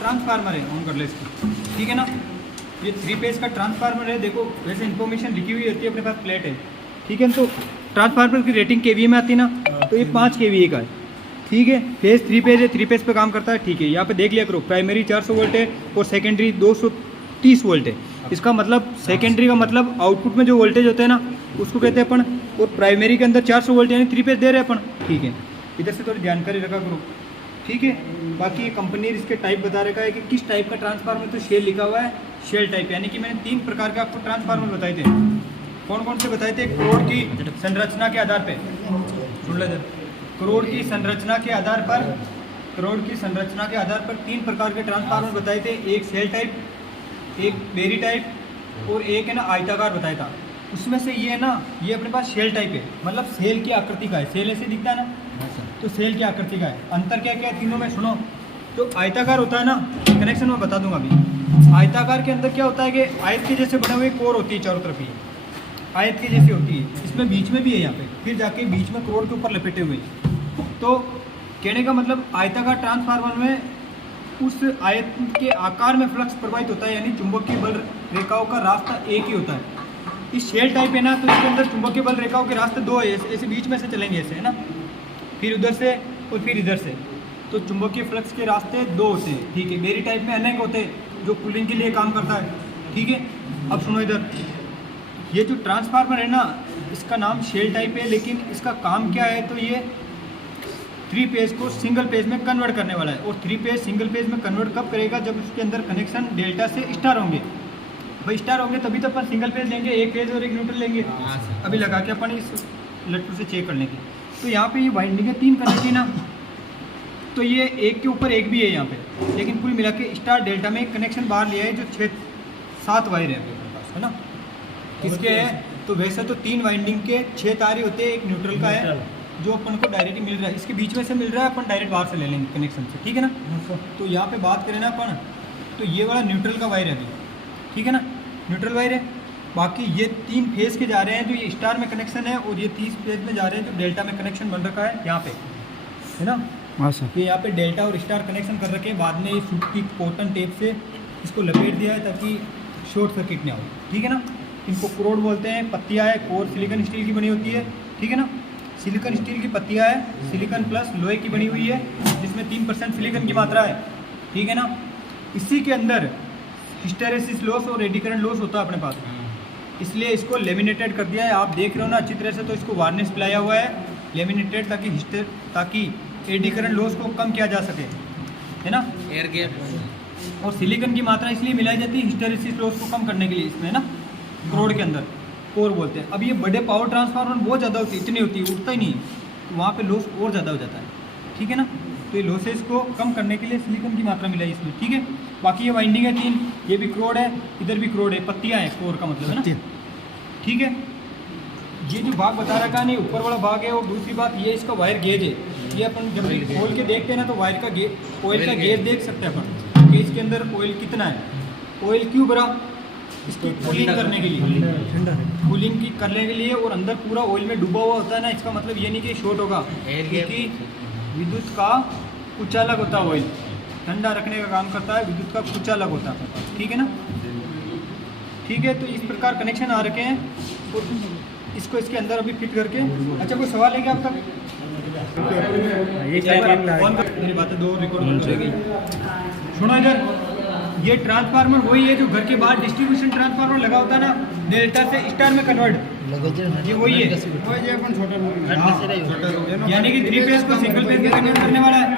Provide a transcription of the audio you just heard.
Transformer है, on कर ले इसको, ठीक है ना। ये 3 फेज का ट्रांसफार्मर है। देखो वैसे इन्फॉर्मेशन लिखी हुई होती है, अपने पास प्लेट है, ठीक है। तो ट्रांसफार्मर की रेटिंग केवीए में आती है ना, तो ये 5 केवीए का है, ठीक है। फेज 3 फेज है, 3 फेज पे काम करता है, ठीक है। यहाँ पे देख लिया करो, प्राइमरी 400 वोल्ट है और सेकेंडरी 230 वोल्ट है। इसका मतलब सेकेंडरी का मतलब आउटपुट में जो वोल्टेज होता है ना, उसको कहते हैं अपन, और प्राइमरी के अंदर 400 वोल्ट यानी 3 फेज दे रहे हैं अपन, ठीक है। इधर से थोड़ी जानकारी रखा करो, ठीक है। बाकी ये कंपनी इसके टाइप बता रखा है कि किस टाइप का ट्रांसफार्मर, तो शेल लिखा हुआ है, शेल टाइप, यानी कि मैंने 3 प्रकार के आपको ट्रांसफार्मर बताए थे। कौन कौन से बताए थे? करोड़ की संरचना के आधार पर, सुन लो जरा, करोड़ की संरचना के आधार पर, करोड़ की संरचना के आधार पर 3 प्रकार के ट्रांसफार्मर बताए थे। एक सेल टाइप, एक बेरी टाइप और एक है ना आयताकार बताया था। उसमें से ये है ना, ये अपने पास शेल टाइप है, मतलब सेल की आकृति का है। सेल ऐसे दिखता है ना, तो सेल की आकृति का है। अंतर क्या क्या है तीनों में, सुनो। तो आयताकार होता है ना, कनेक्शन मैं बता दूंगा अभी। आयताकार के अंदर क्या होता है कि आयत के जैसे बने हुए कोर होती है चारों तरफ, ये आयत के जैसी होती है। इसमें बीच में भी है यहाँ पे, फिर जाके बीच में करोड़ के ऊपर लपेटे हुए। तो कहने का मतलब आयताकार ट्रांसफार्मर में उस आयत के आकार में फ्लक्स प्रवाहित होता है, यानी चुंबकीय बल रेखाओं का रास्ता एक ही होता है। इस शेल टाइप है ना, तो इसके अंदर चुंबकीय बल रेखाओं के रास्ते 2 है, ऐसे बीच में से चलेंगे ऐसे, है ना, फिर उधर से और फिर इधर से। तो चुंबकीय फ्लक्स के रास्ते 2 होते हैं, ठीक है। बेरी टाइप में अनेक होते हैं, जो कूलिंग के लिए काम करता है, ठीक है। अब सुनो इधर, ये जो ट्रांसफार्मर है ना, इसका नाम शेल टाइप है, लेकिन इसका काम क्या है, तो ये 3 फेज को सिंगल फेज में कन्वर्ट करने वाला है। और 3 फेज सिंगल फेज में कन्वर्ट कब करेगा? जब उसके अंदर कनेक्शन डेल्टा से स्टार होंगे। भाई स्टार होंगे तभी तो अपन सिंगल फेज लेंगे, एक फेज और एक न्यूट्रल लेंगे। अभी लगा के अपन इस लट्टू से चेक कर लेंगे। तो यहाँ पे ये वाइंडिंग 3 कनेक्ट है ना, तो ये एक के ऊपर एक भी है यहाँ पे, लेकिन कुल मिला के स्टार डेल्टा में कनेक्शन बाहर लिया है, जो 6-7 वायर है ना। किसके है? तो वैसे तो 3 वाइंडिंग के 6 तार ही होते हैं, एक न्यूट्रल का है जो अपन को डायरेक्ट मिल रहा है, इसके बीच में से मिल रहा है, अपन डायरेक्ट बाहर से ले लेंगे कनेक्शन से, ठीक है ना। तो यहाँ पे बात करें ना अपन, तो ये वाला न्यूट्रल का वायर है अभी, ठीक है ना, न्यूट्रल वायर है। बाकी ये 3 फेज के जा रहे हैं, तो ये स्टार में कनेक्शन है, और ये 30 फेज में जा रहे हैं, तो डेल्टा में कनेक्शन बन रखा है यहाँ पे, है ना। ये यहाँ पे डेल्टा और स्टार कनेक्शन कर रखे हैं। बाद में ये सूट की कॉटन टेप से इसको लपेट दिया है ताकि शॉर्ट सर्किट ना हो, ठीक है ना। इनको करोड़ बोलते हैं। पत्तियाँ है, कोर सिलिकॉन स्टील की बनी होती है, ठीक है ना। सिलिकॉन स्टील की पत्तियाँ है, सिलिकॉन प्लस लोहे की बनी हुई है, जिसमें 3% सिलिकॉन की मात्रा है, ठीक है ना। इसी के अंदर हिस्टेरेसिस लॉस और एडी करंट लॉस होता है अपने पास, इसलिए इसको लेमिनेटेड कर दिया है। आप देख रहे हो ना अच्छी तरह से, तो इसको वार्निश पिलाया हुआ है लेमिनेटेड, ताकि एडी करंट लॉस को कम किया जा सके, है ना। एयर गैप और सिलिकॉन की मात्रा इसलिए मिलाई जाती है हिस्टेरेसिस लॉस को कम करने के लिए, इसमें ना करोड़ के अंदर कोर बोलते हैं। अब ये बड़े पावर ट्रांसफार्मर बहुत ज़्यादा होती है, इतनी होती है, उठता ही नहीं, तो वहाँ पे लॉस और ज़्यादा हो जाता है, ठीक है ना। तो ये लॉसेस को कम करने के लिए सिलिकॉन की मात्रा मिलाई इसमें, ठीक है। बाकी ये वाइंडिंग है 3, ये भी करोड़ है, इधर भी करोड़ है, पत्तियाँ हैं, कोर का मतलब है ना, ठीक है। ये जो भाग बता रखा नहीं, ऊपर वाला भाग है। और दूसरी बात ये इसका वायर गेज है, ये अपन जब भी खोल के देखते हैं ना, तो वायर का गेज, ऑयल का गेज देख सकते हैं अपन कि इसके अंदर ऑयल कितना है। ऑयल क्यों भरा? इसकी कूलिंग करने के लिए, कूलिंग की करने के लिए, और अंदर पूरा ऑयल में डूबा हुआ होता है ना। इसका मतलब ये नहीं कि शॉर्ट होगा, क्योंकि विद्युत का कुचालक होता है ऑयल, ठंडा रखने का काम करता है, विद्युत का कुचालक होता है, ठीक है ना, ठीक है। तो इस प्रकार कनेक्शन आ रखे हैं, और इसको इसके अंदर अभी फिट करके। अच्छा कोई सवाल है क्या आपका? मेरी बातें 2 रिकॉर्ड हो जाएगी। सुनो इधर, ये ट्रांसफार्मर वही है जो घर के बाहर डिस्ट्रीब्यूशन ट्रांसफार्मर लगा होता है ना, डेल्टा से स्टार में कन्वर्ट, ये वही है, यानी कि 3 फेज को सिंगल फेज में कन्वर्ट करने वाला है।